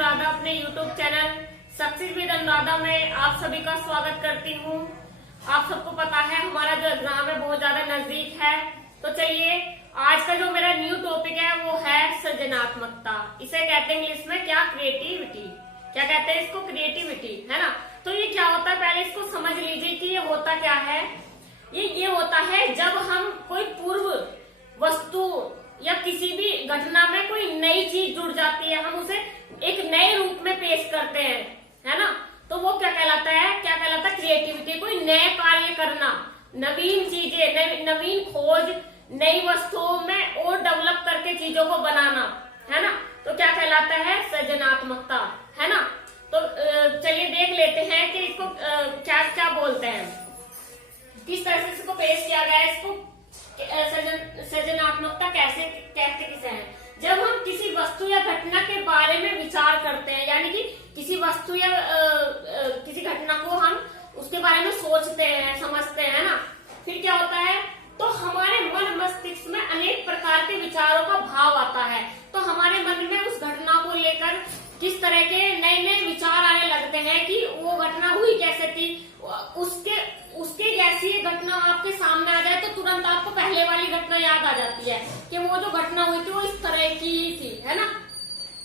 अनुराधा अपने YouTube channel success with Anuradha में आप सभी का स्वागत करती हूँ। आप सबको पता है हमारा जो एग्जाम है बहुत ज्यादा नजदीक है, तो चलिए आज का जो मेरा न्यू टॉपिक है वो है सृजनात्मकता। इसे कहते हैं इंग्लिश में क्या, क्रिएटिविटी। क्या कहते हैं इसको? क्रिएटिविटी, है ना। तो ये क्या होता है, पहले इसको समझ लीजिए कि ये होता क्या है। ये होता है जब हम कोई पूर्व वस्तु या किसी भी घटना में कोई नई चीज जुड़ जाती है, हम उसे एक नए रूप में पेश करते हैं, है ना। तो वो क्या कहलाता है? क्या कहलाता है? क्रिएटिविटी। कोई नए कार्य करना, नवीन चीजें, नवीन खोज, नई वस्तुओं में और डेवलप करके चीजों को बनाना, है ना। तो क्या कहलाता है? सृजनात्मकता, है ना। तो चलिए देख लेते हैं कि इसको क्या क्या बोलते हैं, किस तरह से इसको पेश किया गया है। इसको सृजनात्मकता कैसे कहते किसे हैं? जब हम किसी वस्तु या घटना के बारे में विचार करते हैं, यानी कि किसी वस्तु या किसी घटना को हम उसके बारे में सोचते हैं, समझते हैं ना, फिर क्या होता है? तो हमारे मन मस्तिष्क में अनेक प्रकार के विचारों का भाव आता है। तो हमारे मन में उस घटना को लेकर किस तरह के नए नए विचार आने लगते हैं कि वो घटना हुई कैसे थी। उसके जैसी ये घटना आपके सामने आ जाए तो तुरंत आपको पहले वाली घटना याद आ जाती है कि वो जो घटना हुई थी वो इस तरह की ही थी, है ना।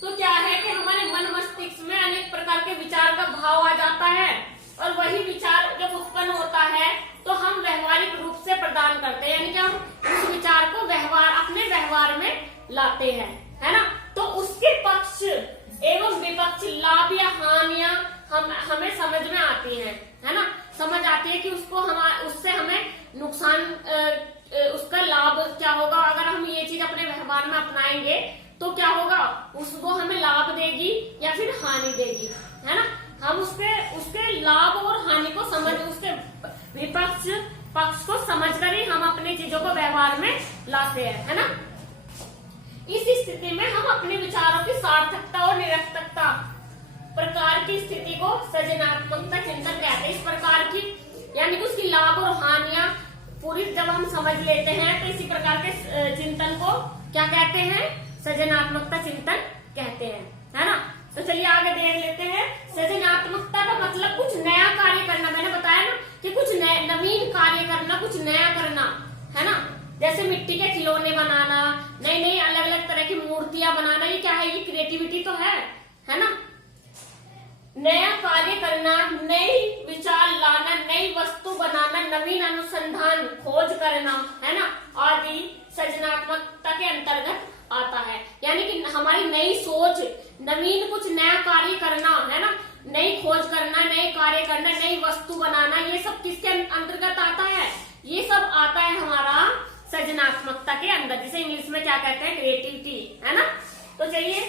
तो क्या है कि हमारे मन मस्तिष्क में अनेक प्रकार के विचार का भाव आ जाता है, और वही विचार जब उत्पन्न होता है तो हम व्यवहारिक रूप से प्रदान करते हैं, यानी कि हम उस विचार को अपने व्यवहार में लाते हैं, है ना। तो उसके पक्ष एवं विपक्ष, लाभ या हानियां हमें समझ में आती हैं, है ना। समझ आती है कि उससे हमें नुकसान, उसका लाभ क्या होगा। अगर हम ये चीज अपने व्यवहार में अपनाएंगे तो क्या होगा, उसको हमें लाभ देगी या फिर हानि देगी, है ना। हम उसके लाभ और हानि को उसके विपक्ष पक्ष को समझकर ही हम अपनी चीजों को व्यवहार में लाते हैं, है ना। इस स्थिति में हम अपने विचारों की सार्थकता और निरर्थकता प्रकार की स्थिति को सृजनात्मकता चिंतन कहते हैं। इस प्रकार की यानी कि उसकी लाभ और हानियां पूरी जब हम समझ लेते हैं तो इसी प्रकार के चिंतन को क्या कहते हैं? सृजनात्मकता चिंतन कहते हैं, है ना। तो चलिए आगे देख लेते हैं। सृजनात्मकता का मतलब कुछ नया कार्य करना। मैंने बताया ना कि कुछ नवीन कार्य करना, कुछ नया करना, है ना। जैसे मिट्टी के खिलौने बनाना, नई नई अलग अलग तरह की मूर्तियां बनाना, ये क्या है? ये क्रिएटिविटी तो है ना। नया कार्य करना, नई विचार लाना, नई वस्तु बनाना, नवीन अनुसंधान खोज करना, है ना, आदि सृजनात्मकता के अंतर्गत आता है। यानी कि हमारी नई सोच, नवीन कुछ नया कार्य करना, है ना, नई खोज करना, नए कार्य करना, नई वस्तु बनाना, ये सब किसके अंतर्गत आता है? ये सब आता है हमारा सृजनात्मकता के अंदर, जिसे इंग्लिश में क्या कहते हैं? क्रिएटिविटी, है ना। तो चलिए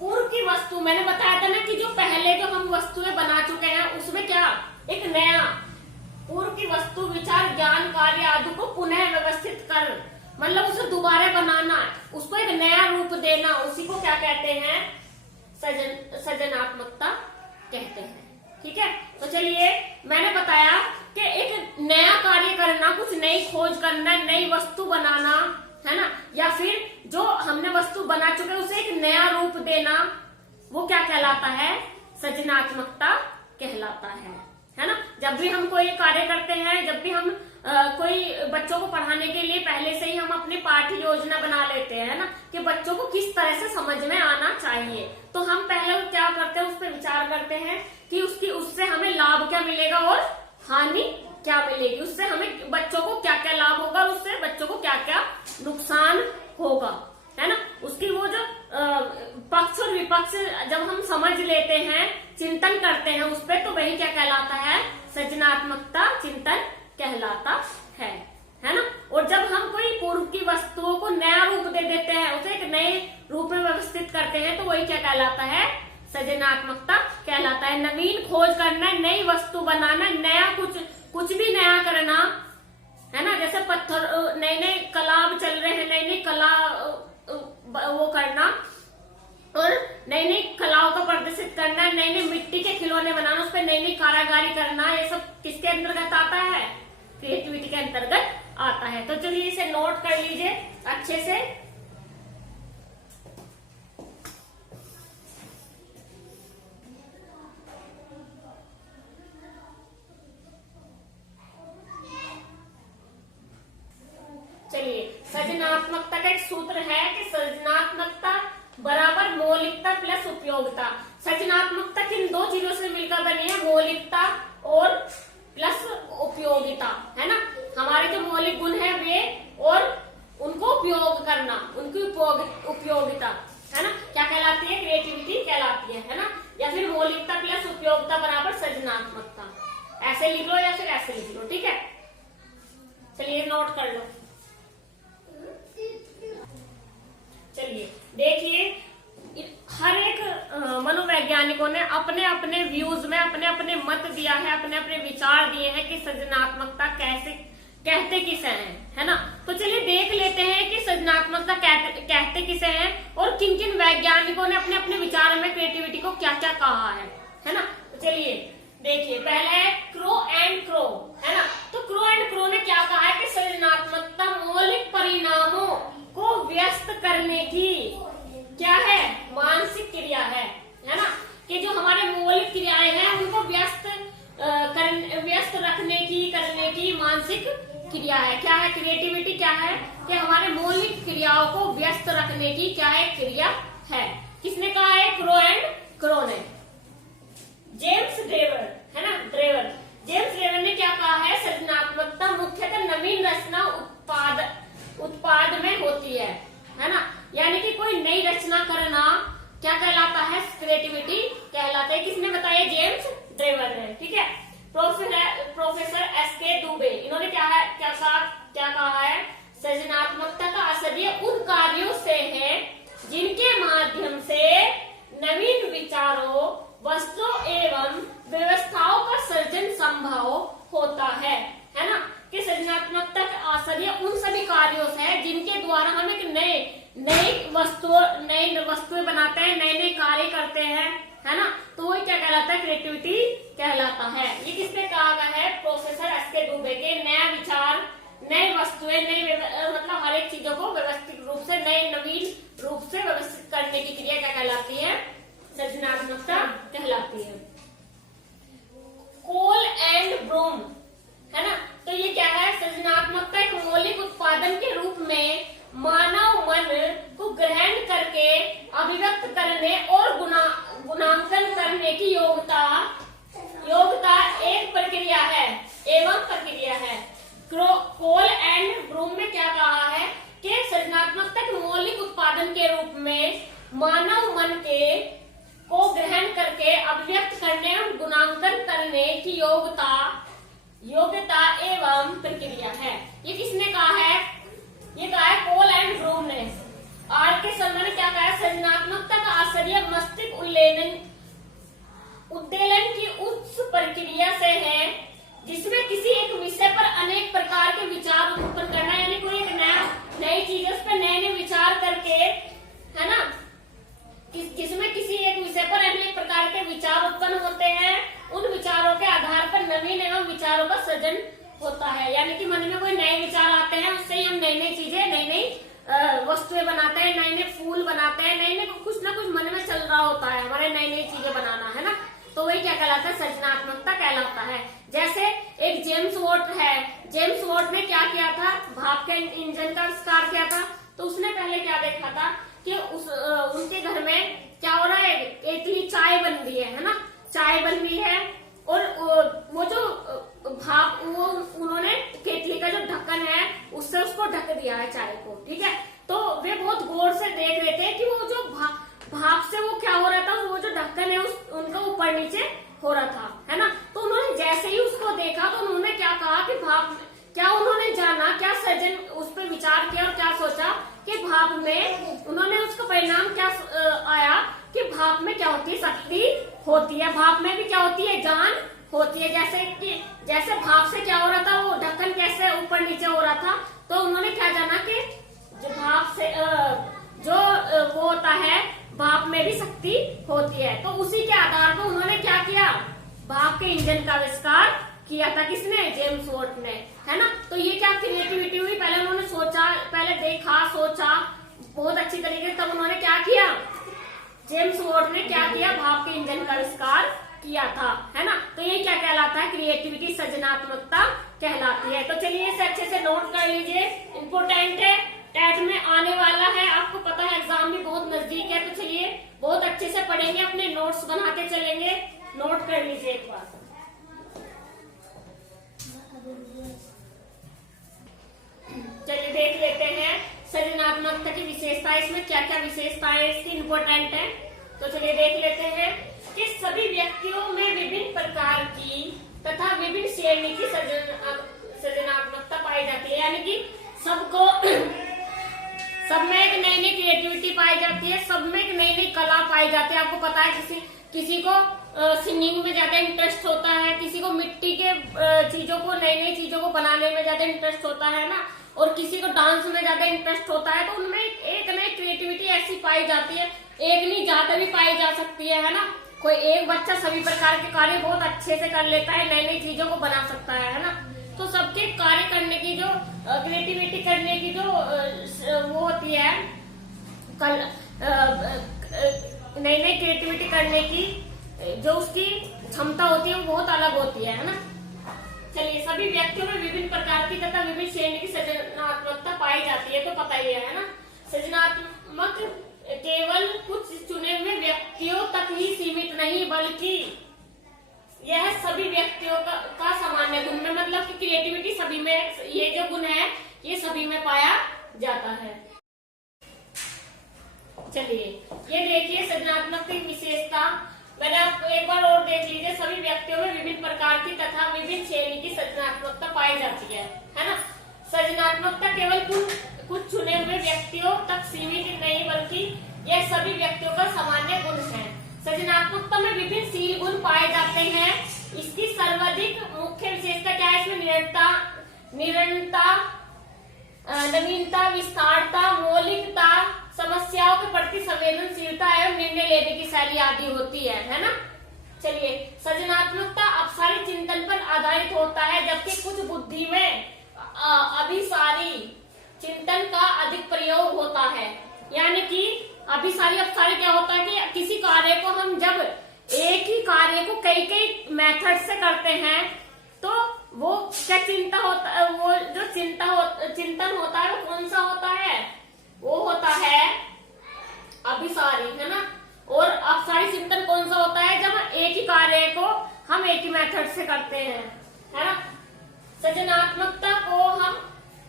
पूर्व की वस्तु, मैंने बताया था ना कि जो पहले जो हम वस्तुएं बना चुके हैं उसमें क्या एक नया पूर्व की वस्तु, विचार, ज्ञान, कार्य आदि को पुनः व्यवस्थित कर, मतलब उसे दोबारा बनाना, उसको एक नया रूप देना, उसी को क्या कहते हैं? सृजनात्मकता कहते हैं। ठीक है। तो चलिए मैंने बताया कि एक नया कार्य करना, कुछ नई खोज करना, नई वस्तु बनाना, है ना, या फिर जो हमने वस्तु बना चुके उसे एक नया रूप देना, वो क्या कहलाता है? सृजनात्मकता कहलाता है ना। जब भी हम कोई कार्य करते हैं, जब भी हम कोई बच्चों को पढ़ाने के लिए पहले से ही हम अपनी पाठ्य योजना बना लेते हैं ना, कि बच्चों को किस तरह से समझ में आना चाहिए, तो हम पहले क्या करते हैं, उस पर विचार करते हैं कि उससे हमें लाभ क्या मिलेगा और हानि क्या मिलेगी, उससे हमें बच्चों को क्या क्या लाभ होगा और उससे बच्चों को क्या क्या नुकसान होगा, है ना। उसकी वो जो पक्ष और विपक्ष जब हम समझ लेते हैं, चिंतन करते हैं उस पर, तो वही क्या कहलाता है? सृजनात्मकता चिंतन कहलाता है ना। और जब हम कोई पूर्व की वस्तुओं को नया रूप दे देते हैं, उसे एक नए रूप में व्यवस्थित करते हैं, तो वही क्या कहलाता है? सृजनात्मकता कहलाता है। नवीन खोज करना, नई वस्तु बनाना, नया कुछ भी नया करना, है ना। जैसे पत्थर, नए नए कला चल रहे हैं, नई नई कला वो करना और नई नई कलाओं का प्रदर्शित करना, नई नई मिट्टी के खिलौने बनाना, उस पर नई नई कारागारी करना, ये सब किसके अंतर्गत आता है? क्रिएटिविटी के अंतर्गत आता है। तो चलिए इसे नोट कर लीजिए अच्छे से। सृजनात्मकता का एक सूत्र है कि सृजनात्मकता बराबर मौलिकता प्लस उपयोगिता। सृजनात्मकता किन दो चीजों से मिलकर बनी है, मौलिकता और प्लस उपयोगिता, है ना। हमारे जो मौलिक गुण है वे और उनको उपयोग करना, उनकी उपयोगिता, है ना, क्या कहलाती है, क्रिएटिविटी कहलाती है ना। या फिर मौलिकता प्लस उपयोगिता बराबर सृजनात्मकता, ऐसे लिख लो या फिर ऐसे लिख लो, ठीक है। चलिए नोट कर लो। चलिए देखिए, हर एक मनोवैज्ञानिकों ने अपने अपने व्यूज में अपने अपने मत दिया है, अपने अपने विचार दिए हैं कि सृजनात्मकता कैसे कहते किसे हैं, है ना। तो चलिए देख लेते हैं कि सृजनात्मकता कहते किसे हैं और किन किन वैज्ञानिकों ने अपने अपने विचार में क्रिएटिविटी को क्या क्या कहा है ना। तो चलिए देखिए, पहले है क्रो एंड क्रो, है ना। तो क्रो एंड क्रो ने क्या कहा है कि सृजनात्मकता मौलिक परिणामों को व्यस्त करने की क्या है, मानसिक क्रिया है ना। कि जो हमारे मौलिक क्रियाएं हैं उनको व्यस्त रखने की, करने की मानसिक क्रिया है। क्या है, क्रिएटिविटी क्या है कि हमारे मौलिक क्रियाओं को व्यस्त रखने की क्या है, क्रिया है। किसने कहा है, क्रो एंड क्रो ने। जेम्स ड्रेवर, है ना, जेम्स ड्रेवर ने क्या कहा है, सृजनात्मकता मुख्यतः नवीन रचना उत्पाद में होती है ना। यानी कि कोई नई रचना करना क्या कहलाता है, क्रिएटिविटी कहलाता है। किसने बताया, जेम्स ड्रेवर ने, ठीक है। प्रोफेसर एसके दुबे, इन्होंने क्या कहा है, सृजनात्मकता का असर उन कार्यों से है जिनके माध्यम से नवीन विचारों, वस्तुओं एवं व्यवस्थाओं का सृजन संभव होता है ना। कि सृजनात्मकता का आश्चर्य उन सभी कार्यों से है जिनके द्वारा हम एक नई वस्तुएं बनाते हैं, नए नए कार्य करते हैं, है ना। तो वही क्या कहलाता है, क्रिएटिविटी कहलाता है। ये किसने कहा गया है, प्रोफेसर एसके दुबे के। नया विचार, नई वस्तुएं, मतलब हर एक चीजों को व्यवस्थित रूप से, नवीन रूप से व्यवस्थित करने की क्रिया क्या कहलाती है, सृजनात्मकता कहलाती है। कोल एंड ब्रूम, है ना। तो ये क्या है, सृजनात्मकता एक मौलिक उत्पादन के रूप में मानव मन को ग्रहण करके अभिव्यक्त करने और गुणांकन करने की योग्यता एक प्रक्रिया है एवं प्रक्रिया है। कोल एंड ब्रूम में क्या कहा है कि सृजनात्मकता के मौलिक उत्पादन के रूप में मानव मन को ग्रहण करके अभिव्यक्त करने और गुणांकन करने की योग्यता एवं प्रक्रिया है। ये किसने कहा है, ये कहा है कोल एंड ब्रूम ने। आर के शर्मा ने क्या कहा है, सृजनात्मकता का आश्चर्य मस्तिष्क उद्वेलन की उस प्रक्रिया से है जिसमें किसी एक विषय पर अनेक प्रकार के विचार उत्पन्न करना, यानी कोई एक नई चीज उस पर नए नए विचार करके, है ना, जिसमें किसी एक विषय पर अनेक प्रकार के विचार उत्पन्न होते हैं। उन विचारों के आधार पर नवीन एवं विचारों का सृजन होता है। यानी कि मन में कोई नए विचार आते हैं, उससे ही हम नई नई चीजें, नई नई वस्तुएं बनाते हैं, नए नए फूल बनाते हैं, नए नए कुछ ना कुछ मन में चल रहा होता है हमारे, नई नई चीजें बनाना, है ना। तो वही क्या कहलाता है, सृजनात्मकता कहलाता है। जैसे एक जेम्स वॉट है, जेम्स वॉट ने क्या किया था, भाप के इंजन का आविष्कार किया था। तो उसने पहले क्या देखा था कि उनके घर में क्या हो रहा है, केतली चाय बन रही है ना, चाय बन रही है। और वो जो भाप, वो उन्होंने केतली का जो ढक्कन है उससे उसको ढक दिया है चाय को, ठीक है। तो वे बहुत गौर से देख रहे थे कि वो जो भाप से वो क्या हो रहा था, वो जो ढक्कन है उनका ऊपर नीचे हो रहा था, है ना। तो उन्होंने जैसे ही उसको देखा तो उन्होंने क्या कहा कि भाप, क्या उन्होंने जाना, क्या सृजन, उस पर विचार किया और क्या सोचा कि भाप में, उन्होंने उसका परिणाम क्या आया कि भाप में क्या होती है, शक्ति होती है। भाप में भी क्या होती है, जान होती है। जैसे भाप से क्या हो रहा था, वो ढक्कन कैसे ऊपर नीचे हो रहा था। तो उन्होंने क्या जाना कि जो भाप से जो वो होता है, भाप में भी शक्ति होती है। तो उसी के आधार पर उन्होंने क्या किया, भाप के इंजन का आविष्कार किया था। किसने, जेम्स वॉट ने, है ना। तो ये क्या क्रिएटिविटी हुई, पहले उन्होंने सोचा, पहले देखा, सोचा बहुत अच्छी तरीके से, तब उन्होंने क्या किया, जेम्स वॉट ने क्या किया, भाप के इंजन का आविष्कार किया था, है ना। तो ये क्या कहलाता है, क्रिएटिविटी, सृजनात्मकता कहलाती है। तो चलिए इसे अच्छे से नोट कर लीजिए, इम्पोर्टेंट है। टेट में आने वाला है, आपको पता है एग्जाम भी बहुत नजदीक है। तो चलिए बहुत अच्छे से पढ़ेंगे, अपने नोट्स बना के चलेंगे, नोट कर लीजिए एक बार। चलिए देख लेते हैं सृजनात्मकता की विशेषता, इसमें क्या क्या विशेषताएं इसकी इम्पोर्टेंट है। तो चलिए देख लेते हैं कि सभी व्यक्तियों में विभिन्न प्रकार की तथा विभिन्न श्रेणी की सृजनात्मकता पाई जाती है, यानी कि सबको सब में एक नई नई क्रिएटिविटी पाई जाती है, सब में एक नई नई कला पाई जाती है। आपको पता है किसी को सिंगिंग में ज्यादा इंटरेस्ट होता है, किसी को मिट्टी के चीजों को, नई नई चीजों को बनाने में ज्यादा इंटरेस्ट होता है ना, और किसी को डांस में ज्यादा इंटरेस्ट होता है। तो उनमें एक नई क्रिएटिविटी ऐसी पाई जाती है, एक नहीं ज्यादा भी पाई जा सकती है ना। कोई एक बच्चा सभी प्रकार के कार्य बहुत अच्छे से कर लेता है, नई नई चीजों को बना सकता है ना। तो सबके कार्य करने की जो क्रिएटिविटी करने की जो वो होती है, नई नई क्रिएटिविटी करने की जो उसकी क्षमता होती है वो बहुत अलग होती है ना। चलिए सभी व्यक्तियों में विभिन्न प्रकार की तथा विभिन्न श्रेणी की सृजनात्मकता पाई जाती है, तो पता ही है ना। सृजनात्मक केवल कुछ चुने हुए व्यक्तियों तक ही सीमित नहीं, बल्कि यह सभी व्यक्तियों का सामान्य गुण में, मतलब कि क्रिएटिविटी सभी में, ये जो गुण है ये सभी में पाया जाता है। चलिए ये देखिए सृजनात्मक की विशेषता, मैंने आप एक बार और देख लीजिए। सभी व्यक्तियों में विभिन्न प्रकार की तथा विभिन्न श्रेणी की सृजनात्मकता पाई जाती है ना। सृजनात्मकता केवल कुछ चुने हुए व्यक्तियों तक सीमित नहीं, बल्कि यह सभी व्यक्तियों का सामान्य गुण है। सृजनात्मकता में विभिन्न शील गुण पाए जाते हैं। इसकी सर्वाधिक मुख्य विशेषता क्या है? इसमें निरंतरता, नवीनता, विस्तारता, मौलिकता, समस्याओं के प्रति संवेदनशीलता एवं निर्णय लेने की शैली आदि होती है ना। चलिए सृजनात्मकता अपसारी चिंतन पर आधारित होता है, जबकि कुछ बुद्धि में अभिसारी चिंतन का अधिक प्रयोग होता है। यानी कि अभिसारी अपसारी क्या होता है कि किसी कार्य को हम जब एक ही कार्य को कई कई मेथड से करते हैं तो वो क्या चिंता होता है, वो जो चिंतन होता है वो कौन सा होता है? वो होता है अभिसारी, है ना। और अपसारी चिंतन कौन सा होता है? जब एक ही कार्य को हम एक ही मेथड से करते हैं, है ना। सृजनात्मकता को हम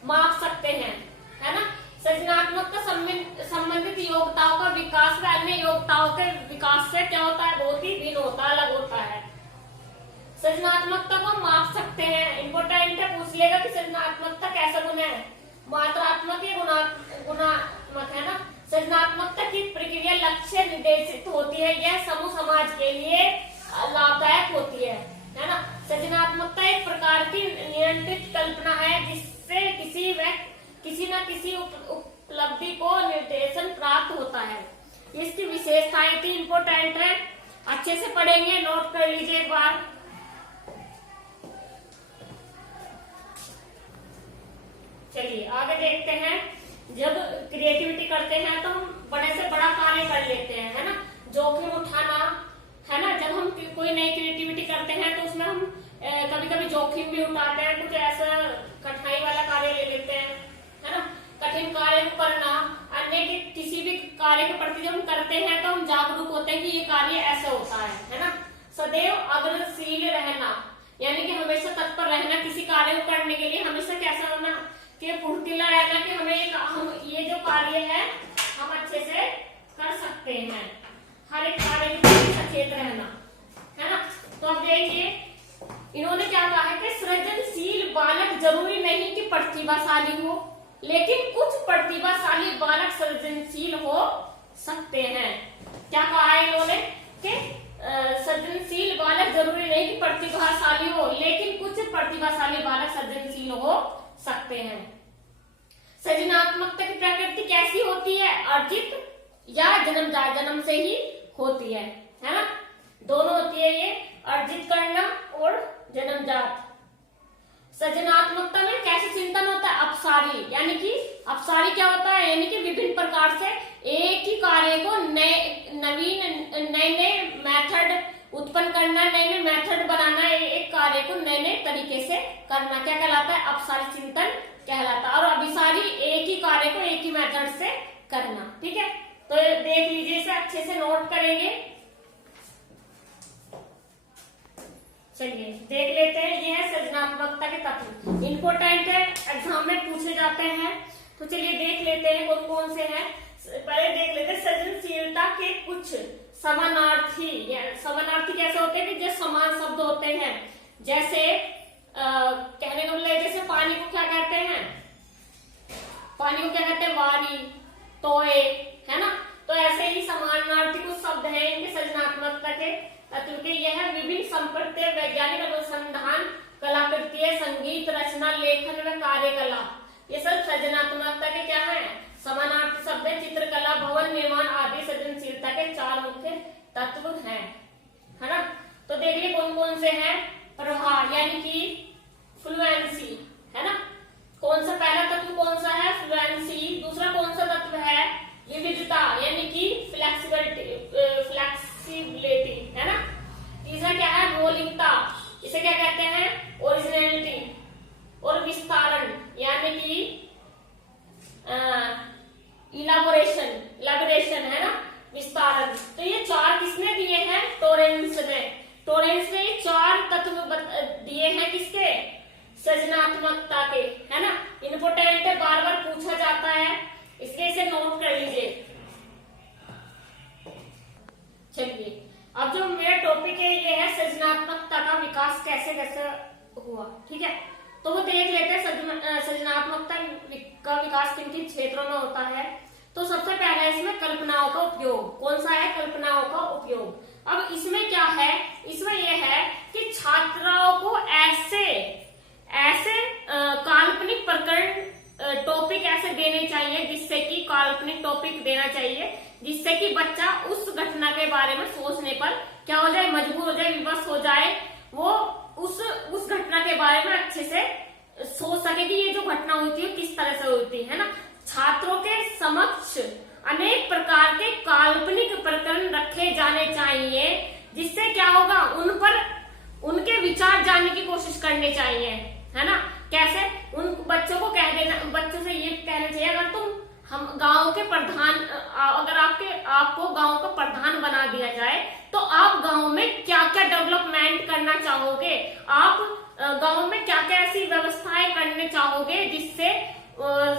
माप सकते हैं, है ना। सृजनात्मकता संबंधित योग्यताओं का विकास व अन्य योग्यताओं के विकास से क्या होता है? बहुत ही भिन्न होता है, अलग होता है। सृजनात्मकता को माप सकते हैं, इम्पोर्टेंट है, पूछ लेगा कि सृजनात्मकता कैसा गुण है, मात्रात्मक या गुणात्मक, है ना। सृजनात्मकता की प्रक्रिया लक्ष्य निर्देशित होती है, यह समूह समाज के लिए लाभदायक होती है ना। सृजनात्मकता एक प्रकार की नियंत्रित कल्पना है जिससे किसी न किसी उपलब्धि को निर्देशन प्राप्त होता है। इसकी विशेषताएं थी, इम्पोर्टेंट है, अच्छे से पढ़ेंगे, नोट कर लीजिए एक बार। चलिए आगे देखते हैं। जब क्रिएटिविटी करते हैं तो हम बड़े से बड़ा कार्य कर लेते हैं, है ना। जोखिम उठाना, है ना। जब हम कोई नई क्रिएटिविटी करते हैं तो उसमें हम कभी कभी जोखिम भी उठाते हैं, कुछ ऐसा कठिनाई वाला कार्य ले लेते हैं, है ना। कठिन कार्य को करना, अन्य के किसी भी कार्य के प्रति जब हम करते हैं तो हम जागरूक होते हैं कि ये कार्य ऐसा होता है ना। सदैव अग्रशील रहना, यानी कि हमेशा तत्पर रहना, किसी कार्य को करने के लिए हमेशा कैसा होना कि फुर्तीला रहना, कि हम ये जो कार्य है हम अच्छे से कर सकते हैं, हर एक कार्य के प्रति सचेत रहना, है ना। तो अब देखिए इन्होंने क्या कहा है कि सृजनशील बालक जरूरी नहीं कि प्रतिभाशाली हो, लेकिन कुछ प्रतिभाशाली बालक सृजनशील हो सकते हैं। क्या कहा है इन्होंने कि सृजनशील बालक जरूरी नहीं कि प्रतिभाशाली हो, लेकिन कुछ प्रतिभाशाली बालक सृजनशील हो सकते हैं। सृजनात्मकता की प्रकृति कैसी होती है? अर्जित या जन्म से ही होती है ना। दोनों होती है ये, अर्जित करना और जन्मजात। सृजनात्मकता में कैसे चिंतन होता है? अपसारी, यानी कि अपसारी क्या होता है? यानी कि विभिन्न प्रकार से एक ही कार्य को नए मेथड उत्पन्न करना, नए मेथड बनाना, एक कार्य को नए तरीके से करना क्या कहलाता है? अपसारी चिंतन कहलाता है। और अभिसारी एक ही कार्य को एक ही मेथड से करना। ठीक है, तो देख लीजिए, इसे अच्छे से नोट करेंगे। चलिए देख लेते हैं, ये है सृजनात्मकता के तत्व, इम्पोर्टेंट है, एग्जाम में पूछे जाते हैं। तो चलिए देख लेते हैं कौन कौन से हैं। पहले देख लेते हैं सृजनशीलता के कुछ समानार्थी। समानार्थी कैसे होते हैं कि जो समान शब्द होते हैं, जैसे कहने का मतलब जैसे पानी को क्या कहते हैं, पानी को क्या कहते हैं, वारी, तोए, है ना। तो ऐसे ही समानार्थी कुछ शब्द हैं इनके सृजनात्मकता के तत्व के। यह विभिन्न संप्रत्य, वैज्ञानिक अनुसंधान, कलाकृति, संगीत रचना, लेखन व कार्यकला, ये सब सृजनात्मकता के क्या है, समानार्थी शब्द है। चित्रकला, भवन निर्माण आदि सृजनशीलता के 4 मुख्य तत्व हैं, है ना। तो देखिए कौन कौन से हैं। प्रभाव यानी कि फ्लुएंसी, है ना। कौन सा पहला तत्व कौन सा है, फ्लुएंसी। दूसरा कौन सा तत्व है, विविधता यानी कि फ्लेक्सिबिलिटी, है ना। तीसरा क्या है, रोलिंगता, इसे क्या कहते हैं, ओरिजिनलिटी। और विस्तारण यानी कि इलाबोरेशन, है ना, विस्तारण। तो ये 4 किसने दिए हैं, टोरेंस ने। टोरेंस ने ये 4 तत्व दिए हैं किसके, सृजनात्मकता के, है ना। इम्पोर्टेंट है, बार बार पूछा जाता है, इसलिए इसे नोट कर लीजिए। चलिए अब जो मेरा टॉपिक है ये है सृजनात्मकता का विकास कैसे कैसे हुआ। ठीक है, तो वो देख लेते हैं सृजनात्मकता का विकास किन किन क्षेत्रों में होता है। तो सबसे पहला इसमें कल्पनाओं का उपयोग। कौन सा है, कल्पनाओं का उपयोग। अब इसमें क्या है, इसमें यह है कि छात्राओं को ऐसे काल्पनिक प्रकरण टॉपिक ऐसे देने चाहिए, जिससे कि काल्पनिक टॉपिक देना चाहिए जिससे कि बच्चा उस घटना के बारे में सोचने पर क्या हो जाए, मजबूर हो जाए, विवश हो जाए, वो उस घटना के बारे में अच्छे से सोच सके कि ये जो घटना हुई थी किस तरह से हुई थी, है ना। छात्रों के समक्ष अनेक प्रकार के काल्पनिक प्रकरण रखे जाने चाहिए, जिससे क्या होगा, उन पर उनके विचार जानने की कोशिश करनी चाहिए, है ना। कैसे, उन बच्चों को कह देना, बच्चों से ये कहना चाहिए, अगर तुम हम गांव के प्रधान, अगर आपको गांव का प्रधान बना दिया जाए तो आप गांव में क्या क्या डेवलपमेंट करना चाहोगे, आप गांव में क्या क्या ऐसी व्यवस्थाएं करने चाहोगे जिससे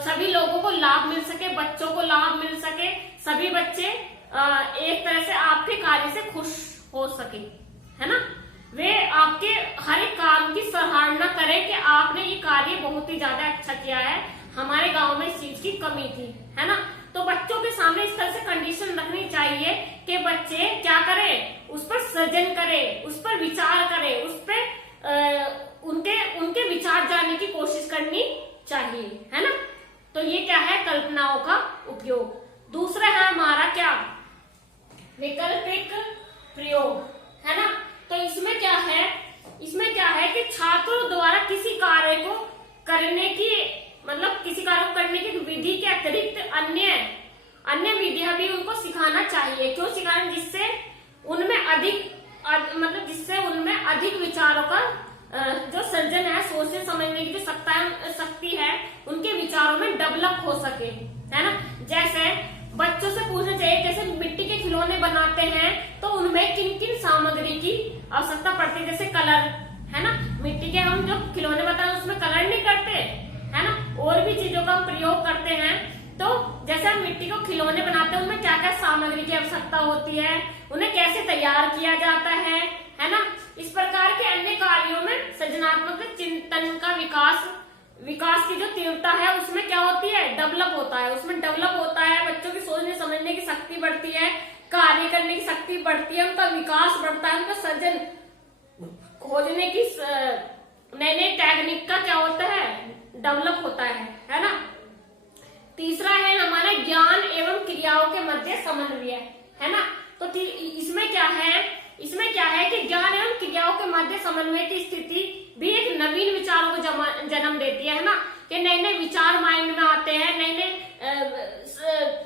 सभी लोगों को लाभ मिल सके, बच्चों को लाभ मिल सके, सभी बच्चे एक तरह से आपके कार्य से खुश हो सके, है ना। वे आपके हर एक काम की सराहना करें कि आपने ये कार्य बहुत ही ज्यादा अच्छा किया है, हमारे गांव में इस चीज की कमी थी, है ना। तो बच्चों के सामने इस तरह से कंडीशन रखनी चाहिए कि बच्चे क्या करें, उस पर सृजन करें, उस पर विचार करें, उस पर उनके विचार जानने की कोशिश करनी चाहिए, है ना। तो ये क्या है, कल्पनाओं का उपयोग। दूसरा है हमारा क्या, वैकल्पिक प्रयोग, है ना। तो इसमें क्या है कि छात्रों द्वारा किसी कार्य को करने की, मतलब किसी कार्य को करने की विधि के अतिरिक्त अन्य विधियां भी उनको सिखाना चाहिए। क्यों सिखाना, जिससे उनमें अधिक विचारों का जो सृजन है, सोचने समझने की जो शक्ति है, उनके विचारों में डेवलप हो सके, है ना। जैसे बच्चों से पूछना चाहिए, जैसे मिट्टी के खिलौने बनाते हैं तो उनमें किन किन सामग्री की आवश्यकता पड़ती है, जैसे कलर, है ना। मिट्टी के हम जो खिलौने बनाते हैं उसमें कलर नहीं करते, है ना, और भी चीजों का हम प्रयोग करते हैं। तो जैसे हम मिट्टी को खिलौने बनाते हैं, उनमें क्या क्या सामग्री की आवश्यकता होती है, उन्हें कैसे तैयार किया जाता है ना। इस प्रकार के अन्य कार्यों में सृजनात्मक चिंतन का विकास की जो तीव्रता है उसमें क्या होती है, डेवलप होता है, उसमें डेवलप होता है। बच्चों की सोचने समझने की शक्ति बढ़ती है, कार्य करने की शक्ति बढ़ती है, उनका विकास बढ़ता है, उनका सृजन खोजने की नई नई टेक्निक का क्या होता है, डेवलप होता है ना। तीसरा है हमारा ज्ञान एवं क्रियाओं के मध्य समन्वय, है ना। तो इसमें क्या है कि ज्ञान एवं क्रियाओं के मध्य समन्वय की स्थिति भी एक नवीन विचारों को जन्म देती है ना। कि नए नए विचार माइंड में आते हैं, नई नई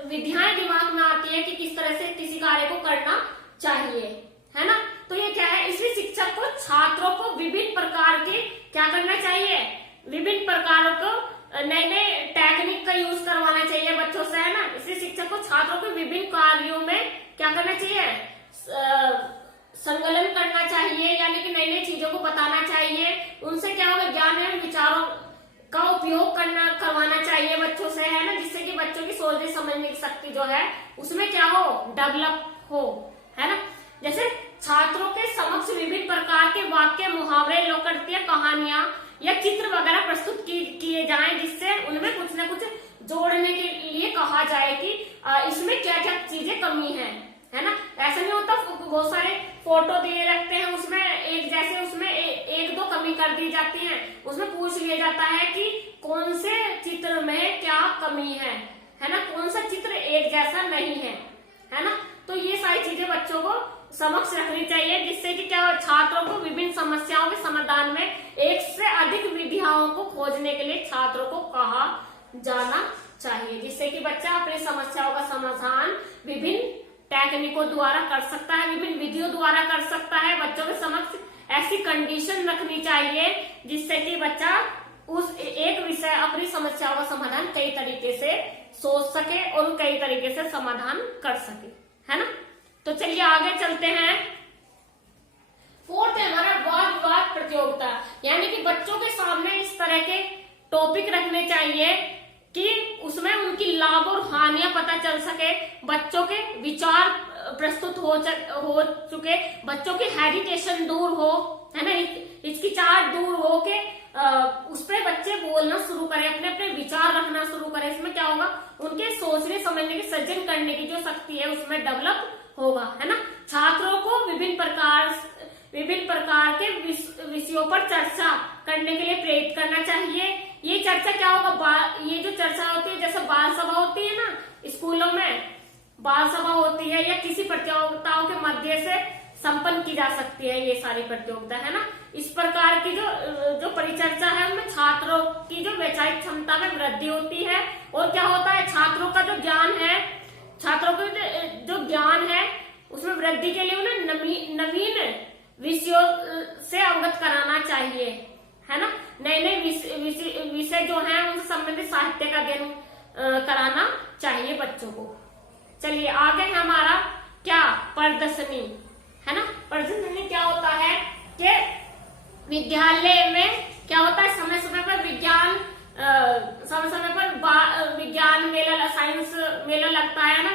विधियाएं दिमाग में आती है कि किस तरह से किसी कार्य को करना चाहिए, है ना। तो ये क्या है, इसलिए शिक्षक को छात्रों को विभिन्न प्रकार के क्या करना चाहिए, विभिन्न प्रकारों को नए नए टेक्निक का यूज करवाना चाहिए बच्चों से, है ना। इसी शिक्षक को छात्रों के विभिन्न कार्यों में क्या करना चाहिए, संकलन करना चाहिए, यानी कि नई नई चीजों को बताना चाहिए। उनसे क्या होगा, ज्ञान एवं विचारों का उपयोग करवाना चाहिए बच्चों से, है ना, जिससे कि बच्चों की सोचने समझने की शक्ति जो है उसमें क्या हो, डेवलप हो, है ना। जैसे छात्रों के समक्ष विभिन्न प्रकार के वाक्य, मुहावरे, लोकोक्तियां, कहानियां या चित्र वगैरह प्रस्तुत किए जाएं, जिससे उनमें कुछ न कुछ जोड़ने के लिए कहा जाए कि इसमें क्या क्या चीजें कमी है ना। ऐसा नहीं होता बहुत सारे फोटो दिए रखते हैं, उसमें एक जैसे उसमें एक दो कमी कर दी जाती है, उसमें पूछ लिया जाता है कि कौन से चित्र में क्या कमी है ना, कौन सा चित्र एक जैसा नहीं है ना। तो ये सारी चीजें बच्चों को समक्ष रखनी चाहिए, जिससे कि क्या छात्रों को विभिन्न समस्याओं के समाधान में एक से अधिक विधियों को खोजने के लिए छात्रों को कहा जाना चाहिए, जिससे कि बच्चा अपनी समस्याओं का समाधान विभिन्न टेक्निकों द्वारा कर सकता है, विभिन्न विधियों द्वारा कर सकता है। बच्चों के समक्ष ऐसी कंडीशन रखनी चाहिए जिससे कि बच्चा उस एक विषय अपनी समस्याओं का समाधान कई तरीके से सोच सके और कई तरीके से समाधान कर सके, है ना। तो चलिए आगे चलते हैं। फोर्थ है हमारा वाद विवाद प्रतियोगिता, यानी कि बच्चों के सामने इस तरह के टॉपिक रखने चाहिए कि उसमें उनकी लाभ और हानियां पता चल सके, बच्चों के विचार प्रस्तुत हो चुके, बच्चों की हेजिटेशन दूर हो, है ना, हिचकिचाहट दूर हो के उस पर बच्चे बोलना शुरू करें, अपने अपने विचार रखना शुरू करें। इसमें क्या होगा, उनके सोचने समझने की, सृजन करने की जो शक्ति है उसमें डेवलप होगा, है ना। छात्रों को विभिन्न प्रकार के विषयों पर चर्चा करने के लिए प्रेरित करना चाहिए। ये चर्चा क्या होगा, ये जो चर्चा होती है, जैसे बाल सभा होती है ना, स्कूलों में बाल सभा होती है, या किसी प्रतियोगिताओं के मध्य से संपन्न की जा सकती है ये सारी प्रतियोगिता, है ना। इस प्रकार की जो परिचर्चा है उनमें छात्रों की जो वैचारिक क्षमता में वृद्धि होती है, और क्या होता है, छात्रों का जो ज्ञान है, छात्रों को जो ज्ञान है उसमें वृद्धि के लिए उन्हें नवीन विषयों से अवगत कराना चाहिए, है ना। नए नए विषय जो हैं उनसे संबंधित साहित्य का अध्ययन कराना चाहिए बच्चों को। चलिए आगे है हमारा क्या, प्रदर्शनी, है ना। प्रदर्शनी क्या होता है कि विद्यालय में क्या होता है, समय समय पर विज्ञान मेला, साइंस मेला लगता है ना,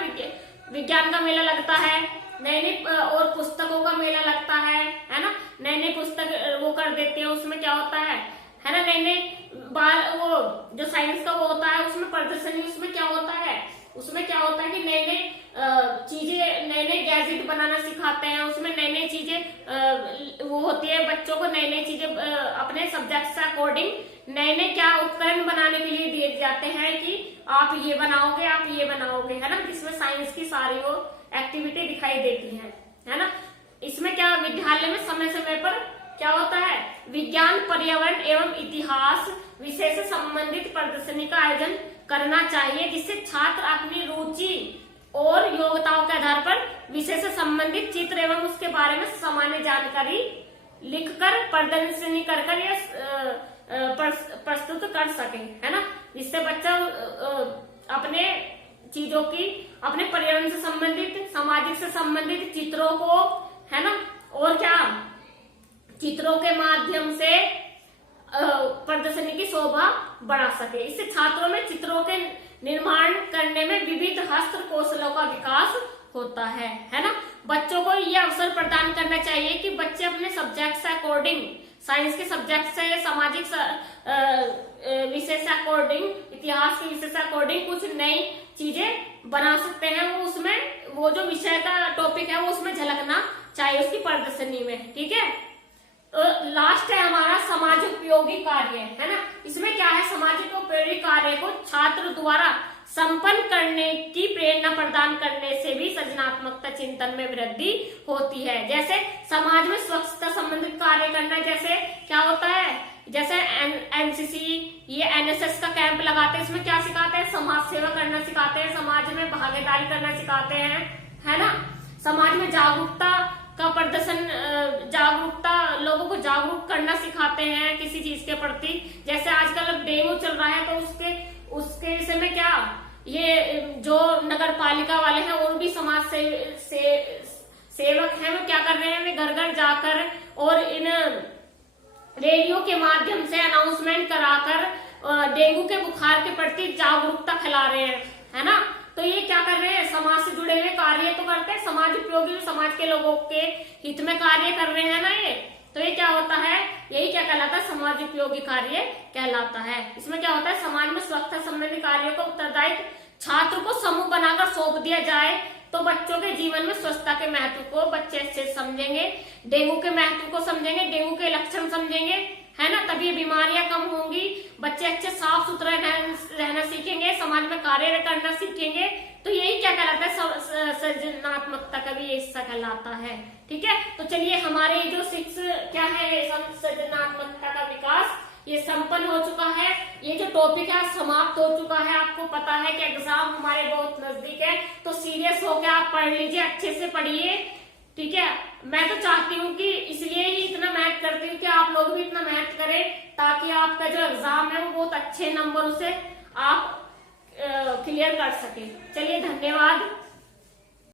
विज्ञान का मेला लगता है, नई नई और पुस्तकों का मेला लगता है ना। नई नई पुस्तक वो कर देते हैं, उसमें क्या होता है ना, नई नई वो जो साइंस का वो होता है उसमें प्रदर्शनी, उसमें क्या होता है, उसमें क्या होता है कि नई नई चीजें, नए नए गैजेट बनाना सिखाते हैं, उसमें नई नई चीजें वो होती है, बच्चों को नई नई चीजें अपने सब्जेक्ट से अकॉर्डिंग नए नए क्या उपकरण बनाने के लिए दिए जाते हैं कि आप ये बनाओगे, आप ये बनाओगे, है ना। जिसमें साइंस की सारी वो एक्टिविटी दिखाई देती है ना। इसमें क्या विद्यालय में समय समय पर क्या होता है, विज्ञान, पर्यावरण एवं इतिहास विषय से संबंधित प्रदर्शनी का आयोजन करना चाहिए, जिससे छात्र अपनी रुचि और योग्यताओं के आधार पर विषय से संबंधित चित्र एवं उसके बारे में सामान्य जानकारी लिखकर प्रदर्शनी कर या प्रस्तुत कर सके, है ना। जिससे बच्चा अपने चीजों की, अपने पर्यावरण से संबंधित, सामाजिक से संबंधित चित्रों को, है ना, और क्या चित्रों के माध्यम से प्रदर्शनी की शोभा बढ़ा सके। इससे छात्रों में चित्रों के निर्माण करने में विविध हस्त कौशलों का विकास होता है ना। बच्चों को यह अवसर प्रदान करना चाहिए कि बच्चे अपने सब्जेक्ट से अकॉर्डिंग, साइंस के सब्जेक्ट से, सामाजिक विषय से अकॉर्डिंग, इतिहास के विषय से अकॉर्डिंग कुछ नई चीजें बना सकते हैं। वो उसमें वो जो विषय का टॉपिक है वो उसमें झलकना चाहिए उसकी प्रदर्शनी में, ठीक है। तो लास्ट है हमारा समाज उपयोगी कार्य, है ना। इसमें क्या है, सामाजिक उपयोगी कार्य को छात्र द्वारा संपन्न करने की प्रेरणा प्रदान करने से भी सृजनात्मकता चिंतन में वृद्धि होती है। जैसे समाज में स्वच्छता संबंधित कार्य करना, जैसे क्या होता है, जैसे एनसीसी, ये एनएसएस का कैंप लगाते हैं, इसमें क्या सिखाते हैं, समाज सेवा करना सिखाते हैं, समाज में भागीदारी करना सिखाते हैं, है ना। समाज में जागरूकता का प्रदर्शन, जागरूकता, लोगों को जागरूक करना सिखाते हैं किसी चीज के प्रति। जैसे आजकल अब डेंगू चल रहा है, तो उसके विषय में क्या ये जो नगर पालिका वाले हैं और भी समाज सेवक हैं, वो क्या कर रहे हैं, वे घर घर जाकर और इन रेडियो के माध्यम से अनाउंसमेंट कराकर डेंगू के बुखार के प्रति जागरूकता फैला रहे हैं, है ना। तो ये क्या कर रहे हैं, समाज से जुड़े हुए कार्य तो करते हैं, समाज उपयोगी, समाज के लोगों के हित में कार्य कर रहे हैं ना ये। तो ये क्या होता है, यही क्या कहलाता है, समाज उपयोगी कार्य कहलाता है। इसमें क्या होता है, समाज में स्वच्छता संबंधी कार्यों को उत्तरदायी छात्र को समूह बनाकर सौंप दिया जाए, तो बच्चों के जीवन में स्वच्छता के महत्व को बच्चे अच्छे समझेंगे, डेंगू के महत्व को समझेंगे, डेंगू के लक्षण समझेंगे, है ना। तभी बीमारियां कम होंगी, बच्चे अच्छे साफ सुथरा रहना सीखेंगे, समाज में कार्य करना सीखेंगे। तो यही क्या कहलाता है, सृजनात्मकता का भी हिस्सा कहलाता है। ठीक है, तो चलिए हमारे जो 6 क्या है, सृजनात्मकता का विकास, ये संपन्न हो चुका है। ये जो टॉपिक है समाप्त हो चुका है। आपको पता है कि एग्जाम हमारे बहुत नजदीक है, तो सीरियस होकर आप पढ़ लीजिए, अच्छे से पढ़िए। ठीक है, मैं तो चाहती हूँ कि इसलिए ही इतना मेहनत करती हूँ कि आप लोग भी इतना मेहनत करें, ताकि आपका जो एग्जाम है वो बहुत अच्छे नंबरों से आप क्लियर कर सके। चलिए, धन्यवाद।